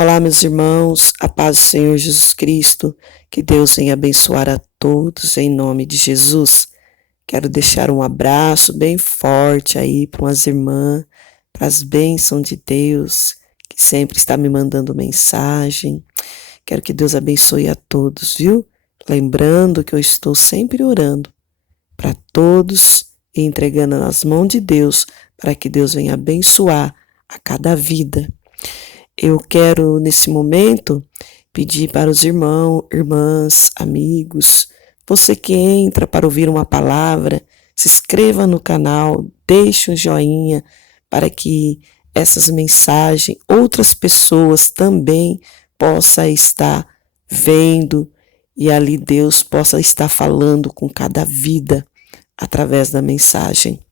Olá, meus irmãos, a paz do Senhor Jesus Cristo, que Deus venha abençoar a todos em nome de Jesus. Quero deixar um abraço bem forte aí para umas irmãs, para as bênçãos de Deus, que sempre está me mandando mensagem. Quero que Deus abençoe a todos, viu? Lembrando que eu estou sempre orando para todos e entregando nas mãos de Deus, para que Deus venha abençoar a cada vida. Eu quero, nesse momento, pedir para os irmãos, irmãs, amigos, você que entra para ouvir uma palavra, se inscreva no canal, deixe um joinha para que essas mensagens, outras pessoas também possam estar vendo e ali Deus possa estar falando com cada vida através da mensagem.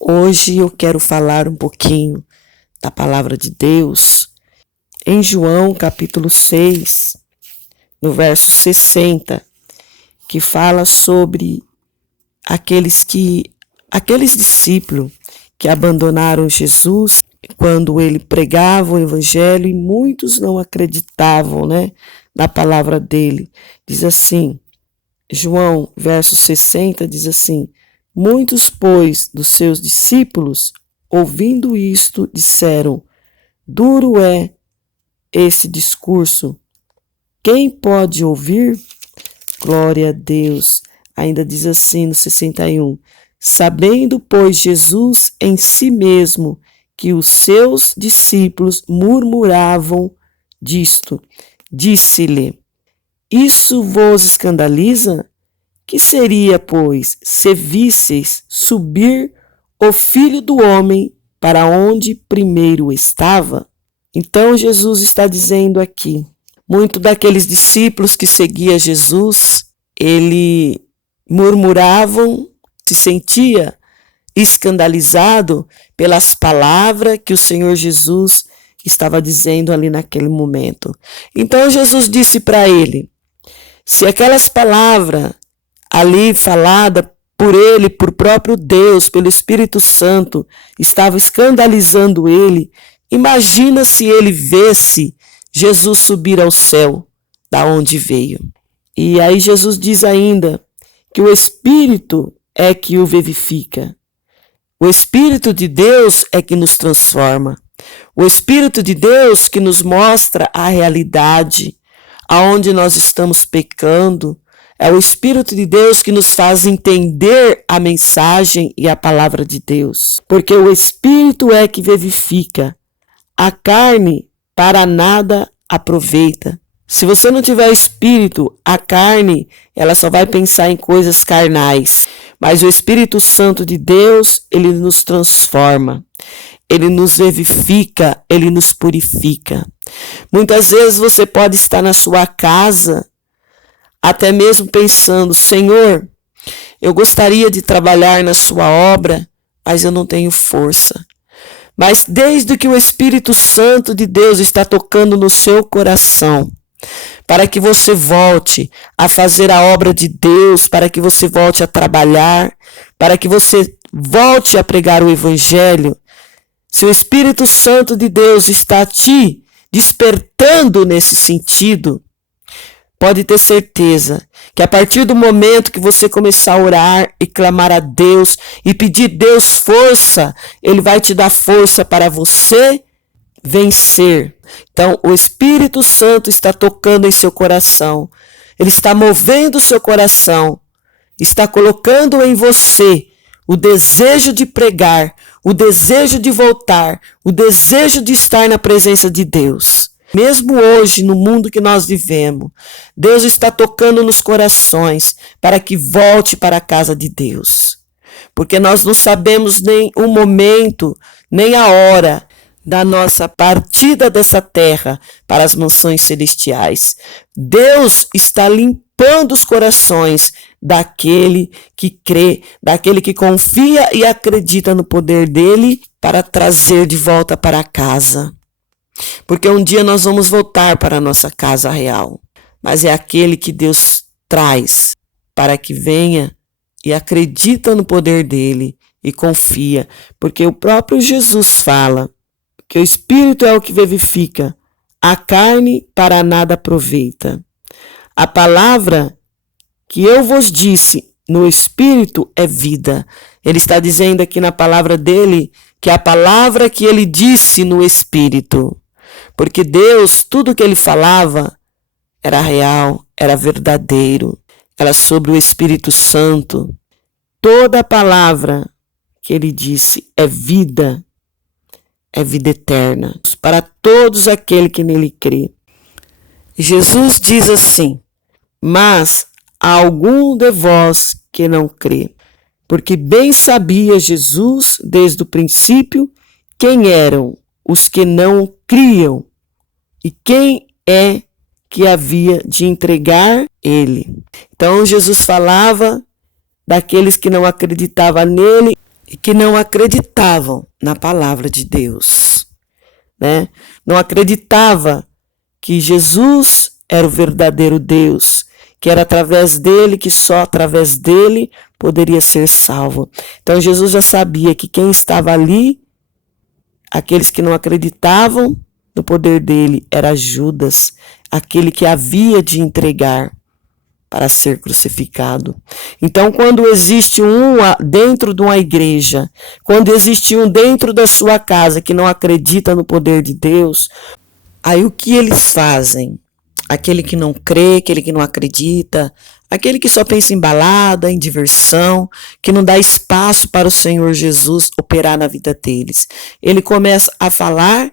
Hoje eu quero falar um pouquinho da palavra de Deus, em João capítulo 6, no verso 60, que fala sobre aqueles discípulos que abandonaram Jesus quando ele pregava o evangelho e muitos não acreditavam, na palavra dele. Diz assim, João, verso 60, diz assim: muitos, pois, dos seus discípulos, ouvindo isto, disseram: duro é esse discurso. Quem pode ouvir? Glória a Deus. Ainda diz assim no 61. Sabendo, pois, Jesus em si mesmo que os seus discípulos murmuravam disto, disse-lhe: isso vos escandaliza? Que seria, pois, se visseis subir o Filho do Homem para onde primeiro estava? Então Jesus está dizendo aqui, muito daqueles discípulos que seguiam Jesus, ele murmuravam, se sentia escandalizado pelas palavras que o Senhor Jesus estava dizendo ali naquele momento. Então Jesus disse para ele, se aquelas palavras ali faladas por ele, por próprio Deus, pelo Espírito Santo, estava escandalizando ele, imagina se ele visse Jesus subir ao céu, da onde veio. E aí Jesus diz ainda que o Espírito é que o vivifica. O Espírito de Deus é que nos transforma. O Espírito de Deus que nos mostra a realidade, aonde nós estamos pecando. É o Espírito de Deus que nos faz entender a mensagem e a palavra de Deus. Porque o Espírito é que vivifica. A carne para nada aproveita. Se você não tiver o Espírito, a carne, ela só vai pensar em coisas carnais. Mas o Espírito Santo de Deus, ele nos transforma. Ele nos vivifica, ele nos purifica. Muitas vezes você pode estar na sua casa, até mesmo pensando, Senhor, eu gostaria de trabalhar na sua obra, mas eu não tenho força. Mas desde que o Espírito Santo de Deus está tocando no seu coração, para que você volte a fazer a obra de Deus, para que você volte a trabalhar, para que você volte a pregar o Evangelho, se o Espírito Santo de Deus está te despertando nesse sentido, pode ter certeza que a partir do momento que você começar a orar e clamar a Deus e pedir Deus força, Ele vai te dar força para você vencer. Então, o Espírito Santo está tocando em seu coração. Ele está movendo o seu coração. Está colocando em você o desejo de pregar, o desejo de voltar, o desejo de estar na presença de Deus. Mesmo hoje, no mundo que nós vivemos, Deus está tocando nos corações para que volte para a casa de Deus. Porque nós não sabemos nem o momento, nem a hora da nossa partida dessa terra para as mansões celestiais. Deus está limpando os corações daquele que crê, daquele que confia e acredita no poder dele para trazer de volta para casa. Porque um dia nós vamos voltar para a nossa casa real. Mas é aquele que Deus traz para que venha e acredita no poder dele e confia. Porque o próprio Jesus fala que o Espírito é o que vivifica, a carne para nada aproveita. A palavra que eu vos disse no Espírito é vida. Ele está dizendo aqui na palavra dele que a palavra que ele disse no Espírito. Porque Deus, tudo que ele falava era real, era verdadeiro, era sobre o Espírito Santo. Toda a palavra que ele disse é vida eterna para todos aqueles que nele crê. Jesus diz assim: mas há algum de vós que não crê, porque bem sabia Jesus desde o princípio quem eram os que não criam e quem é que havia de entregar ele. Então Jesus falava daqueles que não acreditavam nele e que não acreditavam na palavra de Deus, né? Não acreditava que Jesus era o verdadeiro Deus, que era através dele, que só através dele poderia ser salvo. Então Jesus já sabia que quem estava ali, aqueles que não acreditavam no poder dele, era Judas, aquele que havia de entregar para ser crucificado. Então, quando existe um dentro de uma igreja, quando existe um dentro da sua casa que não acredita no poder de Deus, aí o que eles fazem? Aquele que não crê, aquele que não acredita, aquele que só pensa em balada, em diversão, que não dá espaço para o Senhor Jesus operar na vida deles. Ele começa a falar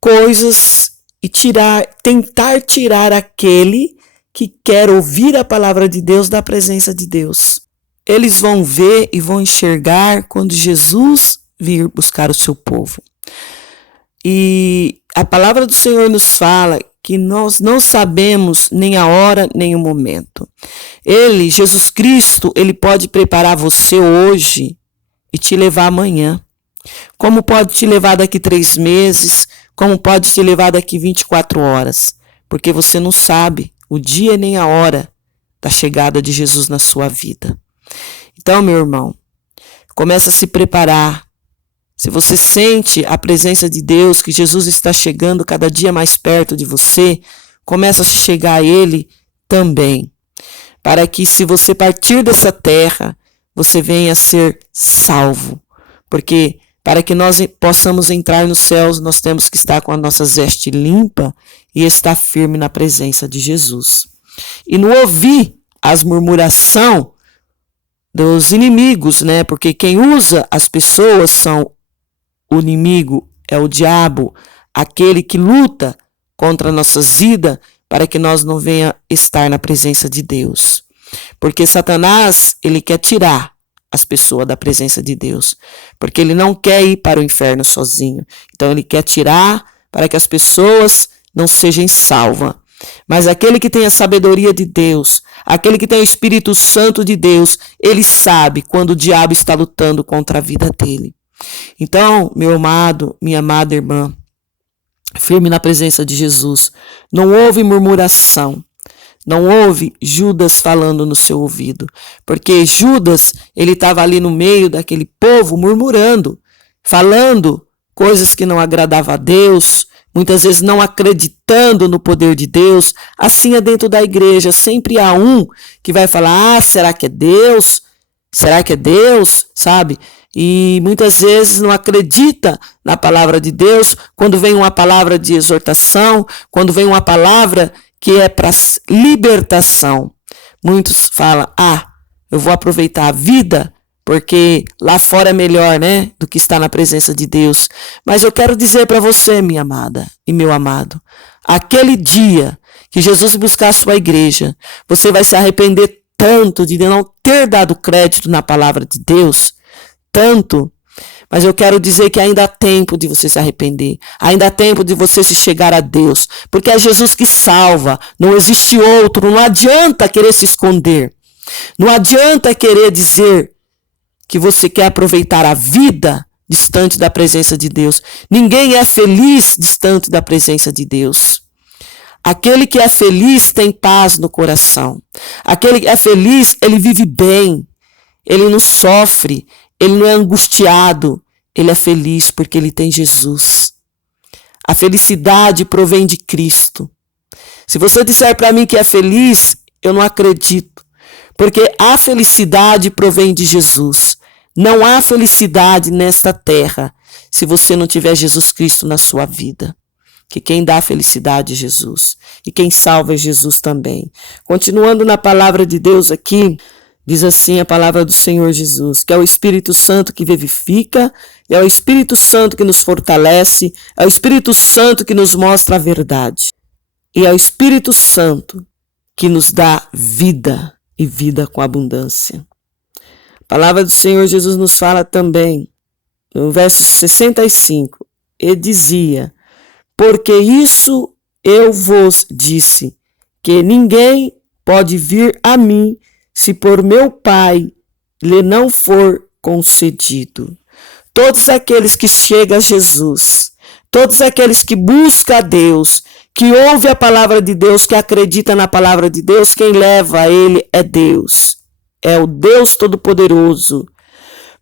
coisas e tentar tirar aquele que quer ouvir a palavra de Deus da presença de Deus. Eles vão ver e vão enxergar quando Jesus vir buscar o seu povo. E a palavra do Senhor nos fala que nós não sabemos nem a hora, nem o momento. Ele, Jesus Cristo, ele pode preparar você hoje e te levar amanhã. Como pode te levar daqui 3 meses, como pode te levar daqui 24 horas. Porque você não sabe o dia nem a hora da chegada de Jesus na sua vida. Então, meu irmão, começa a se preparar. Se você sente a presença de Deus, que Jesus está chegando cada dia mais perto de você, começa a se chegar a Ele também. Para que, se você partir dessa terra, você venha a ser salvo. Porque para que nós possamos entrar nos céus, nós temos que estar com a nossa veste limpa e estar firme na presença de Jesus. E não ouvir as murmurações dos inimigos, né? Porque quem usa as pessoas são o inimigo, é o diabo, aquele que luta contra nossas vidas para que nós não venha estar na presença de Deus. Porque Satanás, ele quer tirar as pessoas da presença de Deus, porque ele não quer ir para o inferno sozinho. Então ele quer tirar para que as pessoas não sejam salvas. Mas aquele que tem a sabedoria de Deus, aquele que tem o Espírito Santo de Deus, ele sabe quando o diabo está lutando contra a vida dele. Então, meu amado, minha amada irmã, firme na presença de Jesus. Não houve murmuração. Não houve Judas falando no seu ouvido, porque Judas, ele estava ali no meio daquele povo murmurando, falando coisas que não agradavam a Deus, muitas vezes não acreditando no poder de Deus. Assim é dentro da igreja, sempre há um que vai falar: será que é Deus? Será que é Deus? Sabe? E muitas vezes não acredita na palavra de Deus, quando vem uma palavra de exortação, quando vem uma palavra que é para libertação. Muitos falam: eu vou aproveitar a vida, porque lá fora é melhor, né, do que estar na presença de Deus. Mas eu quero dizer para você, minha amada e meu amado, aquele dia que Jesus buscar a sua igreja, você vai se arrepender tanto de não ter dado crédito na palavra de Deus, tanto. Mas eu quero dizer que ainda há tempo de você se arrepender. Ainda há tempo de você se chegar a Deus. Porque é Jesus que salva. Não existe outro. Não adianta querer se esconder. Não adianta querer dizer que você quer aproveitar a vida distante da presença de Deus. Ninguém é feliz distante da presença de Deus. Aquele que é feliz tem paz no coração. Aquele que é feliz, ele vive bem. Ele não sofre. Ele não é angustiado, ele é feliz porque ele tem Jesus. A felicidade provém de Cristo. Se você disser para mim que é feliz, eu não acredito. Porque a felicidade provém de Jesus. Não há felicidade nesta terra se você não tiver Jesus Cristo na sua vida. Que quem dá felicidade é Jesus. E quem salva é Jesus também. Continuando na palavra de Deus aqui, diz assim a palavra do Senhor Jesus, que é o Espírito Santo que vivifica, é o Espírito Santo que nos fortalece, é o Espírito Santo que nos mostra a verdade. E é o Espírito Santo que nos dá vida e vida com abundância. A palavra do Senhor Jesus nos fala também, no verso 65, ele dizia: porque isso eu vos disse, que ninguém pode vir a mim se por meu Pai lhe não for concedido. Todos aqueles que chegam a Jesus, todos aqueles que buscam a Deus, que ouve a palavra de Deus, que acredita na palavra de Deus, quem leva a ele é Deus. É o Deus Todo-Poderoso.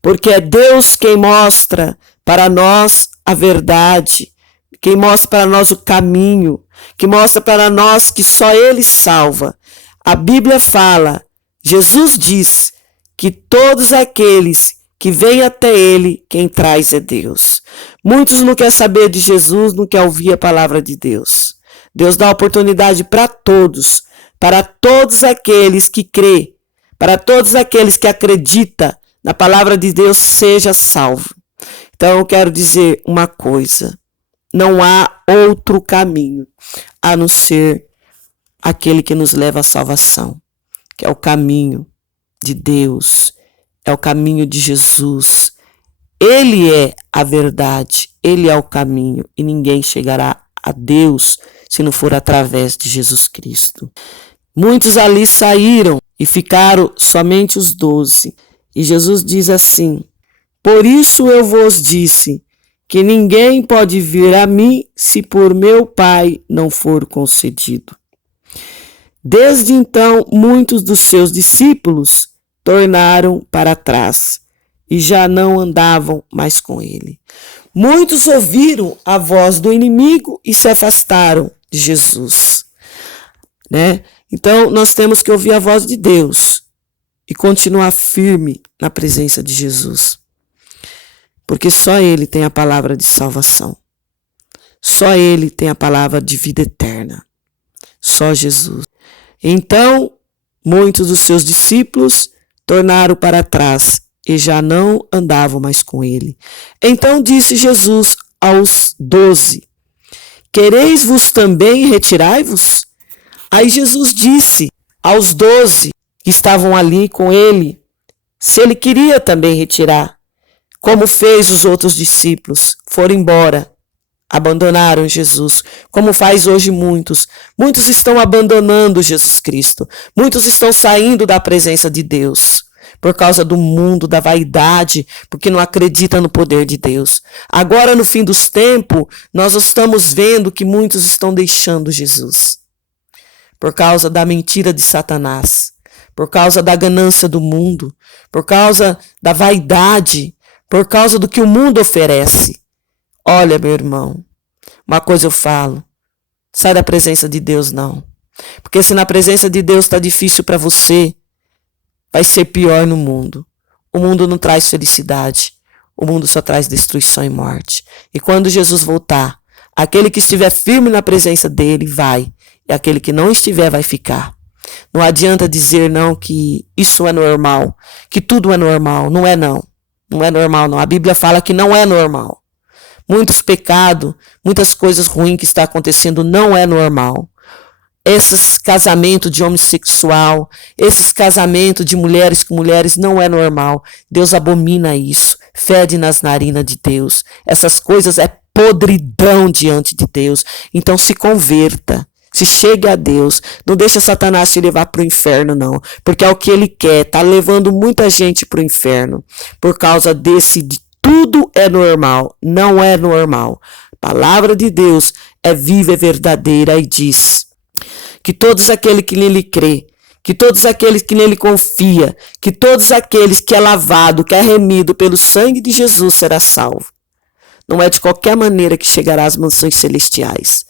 Porque é Deus quem mostra para nós a verdade, quem mostra para nós o caminho, que mostra para nós que só Ele salva. A Bíblia fala, Jesus diz que todos aqueles que vêm até Ele, quem traz é Deus. Muitos não querem saber de Jesus, não querem ouvir a palavra de Deus. Deus dá oportunidade para todos aqueles que crê, para todos aqueles que acreditam na palavra de Deus, seja salvo. Então eu quero dizer uma coisa, não há outro caminho a não ser aquele que nos leva à salvação, que é o caminho de Deus, é o caminho de Jesus. Ele é a verdade, Ele é o caminho e ninguém chegará a Deus se não for através de Jesus Cristo. Muitos ali saíram e ficaram somente os 12. E Jesus diz assim: por isso eu vos disse que ninguém pode vir a mim se por meu Pai não for concedido. Desde então, muitos dos seus discípulos tornaram para trás e já não andavam mais com ele. Muitos ouviram a voz do inimigo e se afastaram de Jesus, né? Então, nós temos que ouvir a voz de Deus e continuar firme na presença de Jesus. Porque só Ele tem a palavra de salvação. Só Ele tem a palavra de vida eterna. Só Jesus. Então, muitos dos seus discípulos tornaram para trás e já não andavam mais com ele. Então disse Jesus aos 12, quereis vos também retirai-vos? Aí Jesus disse aos 12 que estavam ali com ele, se ele queria também retirar, como fez os outros discípulos, foram embora, abandonaram Jesus, como faz hoje muitos. Muitos estão abandonando Jesus Cristo, muitos estão saindo da presença de Deus, por causa do mundo, da vaidade, porque não acredita no poder de Deus. Agora, no fim dos tempos, nós estamos vendo que muitos estão deixando Jesus, por causa da mentira de Satanás, por causa da ganância do mundo, por causa da vaidade, por causa do que o mundo oferece. Olha, meu irmão, uma coisa eu falo, sai da presença de Deus não. Porque se na presença de Deus está difícil para você, vai ser pior no mundo. O mundo não traz felicidade, o mundo só traz destruição e morte. E quando Jesus voltar, aquele que estiver firme na presença dele vai, e aquele que não estiver vai ficar. Não adianta dizer não que isso é normal, que tudo é normal. Não é não. Não é normal não. A Bíblia fala que não é normal. Muitos pecados, muitas coisas ruins que estão acontecendo não é normal. Esses casamentos de homossexual, esses casamentos de mulheres com mulheres não é normal. Deus abomina isso. Fede nas narinas de Deus. Essas coisas é podridão diante de Deus. Então se converta. Se chegue a Deus, não deixa Satanás te levar para o inferno não, porque é o que ele quer, tá levando muita gente para o inferno, por causa desse de tudo é normal, não é normal. A palavra de Deus é viva e verdadeira e diz que todos aqueles que nele crê, que todos aqueles que nele confia, que todos aqueles que é lavado, que é remido pelo sangue de Jesus será salvo. Não é de qualquer maneira que chegará às mansões celestiais.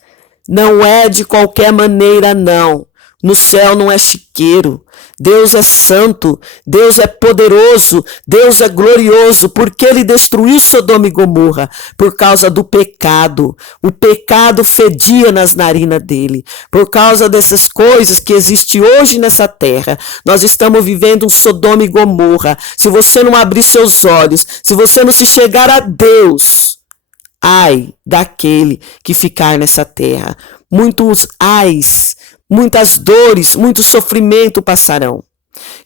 Não é de qualquer maneira, não. No céu não é chiqueiro. Deus é santo, Deus é poderoso, Deus é glorioso, porque ele destruiu Sodoma e Gomorra por causa do pecado. O pecado fedia nas narinas dele. Por causa dessas coisas que existem hoje nessa terra, nós estamos vivendo um Sodoma e Gomorra. Se você não abrir seus olhos, se você não se chegar a Deus, ai daquele que ficar nessa terra. Muitos ais, muitas dores, muito sofrimento passarão.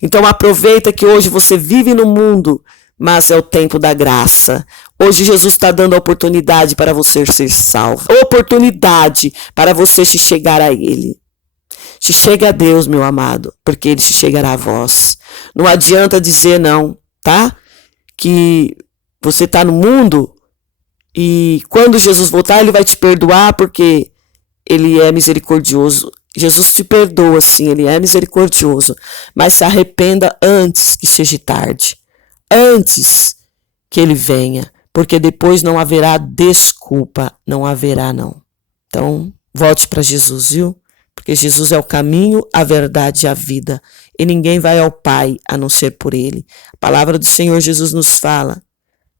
Então aproveita que hoje você vive no mundo, mas é o tempo da graça. Hoje Jesus está dando a oportunidade para você ser salvo. Oportunidade para você se chegar a Ele. Se chega a Deus, meu amado, porque Ele se chegará a vós. Não adianta dizer não, tá? Que você está no mundo e quando Jesus voltar Ele vai te perdoar porque Ele é misericordioso. Jesus te perdoa, sim, Ele é misericordioso, mas se arrependa antes que seja tarde, antes que Ele venha, porque depois não haverá desculpa, não haverá não. Então, volte para Jesus, viu? Porque Jesus é o caminho, a verdade e a vida, e ninguém vai ao Pai a não ser por Ele. A palavra do Senhor Jesus nos fala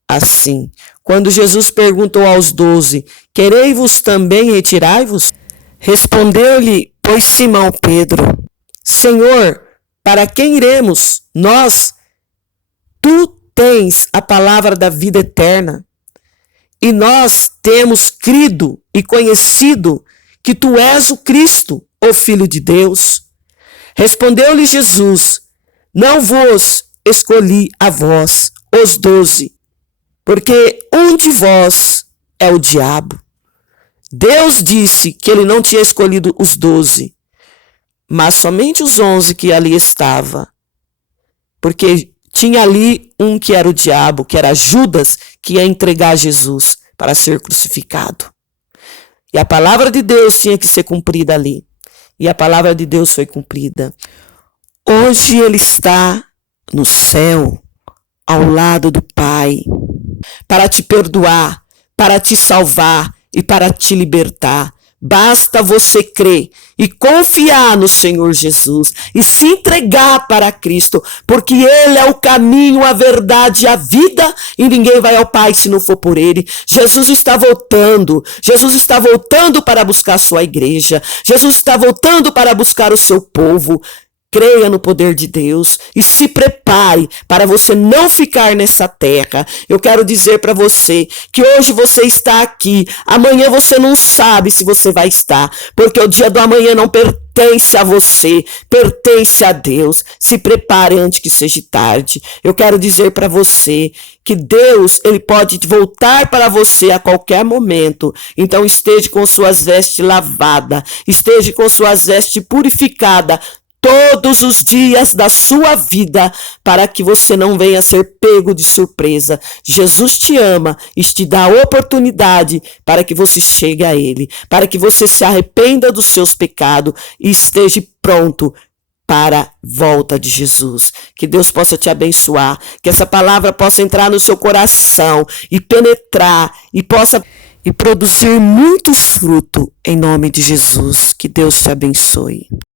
assim, quando Jesus perguntou aos 12, querei-vos também retirai-vos? Respondeu-lhe, pois Simão Pedro, Senhor, para quem iremos? Nós, tu tens a palavra da vida eterna, e nós temos crido e conhecido que tu és o Cristo, o Filho de Deus. Respondeu-lhe Jesus, não vos escolhi a vós, os 12, porque um de vós é o diabo. Deus disse que ele não tinha escolhido os 12, mas somente os 11 que ali estavam. Porque tinha ali um que era o diabo, que era Judas, que ia entregar Jesus para ser crucificado. E a palavra de Deus tinha que ser cumprida ali. E a palavra de Deus foi cumprida. Hoje ele está no céu, ao lado do Pai, para te perdoar, para te salvar, e para te libertar. Basta você crer e confiar no Senhor Jesus e se entregar para Cristo, porque Ele é o caminho, a verdade e a vida, e ninguém vai ao Pai se não for por Ele. Jesus está voltando para buscar a sua igreja, Jesus está voltando para buscar o seu povo. Creia no poder de Deus e se prepare para você não ficar nessa terra. Eu quero dizer para você que hoje você está aqui, amanhã você não sabe se você vai estar, porque o dia do amanhã não pertence a você, pertence a Deus. Se prepare antes que seja tarde. Eu quero dizer para você que Deus, Ele pode voltar para você a qualquer momento. Então esteja com suas vestes lavadas, esteja com suas vestes purificadas, todos os dias da sua vida, para que você não venha ser pego de surpresa. Jesus te ama e te dá a oportunidade para que você chegue a Ele, para que você se arrependa dos seus pecados e esteja pronto para a volta de Jesus. Que Deus possa te abençoar, que essa palavra possa entrar no seu coração e penetrar e possa produzir muitos frutos em nome de Jesus. Que Deus te abençoe.